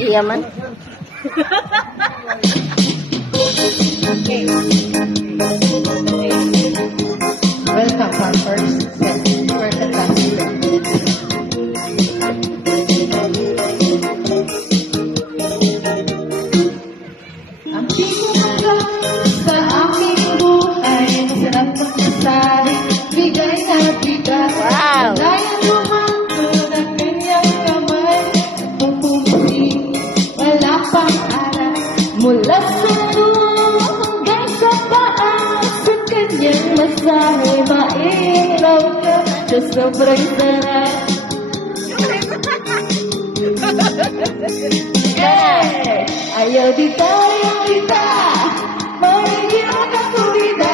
Iya man. Okay. Welcome to our first class student. Ang pinaka sa aking buhay, masarap ang masari, bigay na bigay. Wow! Dahil lumangko ng kanyang kamay, pupumusi, wala pang aral, mula sa dulo hanggang sa paa, sa kanyang masahe, mailaw ka, sa sobrang sarap. Hey! Ayaw dita, mahihirap ako dita.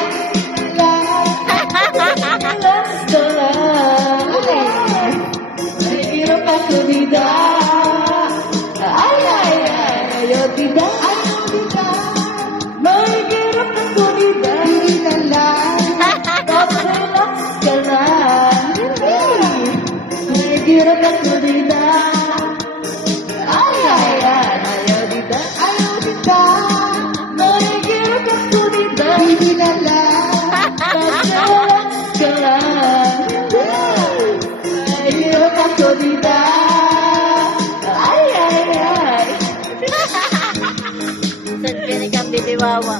Gusto lang, mahihirap ako dita. Ay, ayaw dita, mahihirap ako dita. Dita lang, relax ka lang. Mahihirap ako dita. Saan ka ni Kambi Liwawa?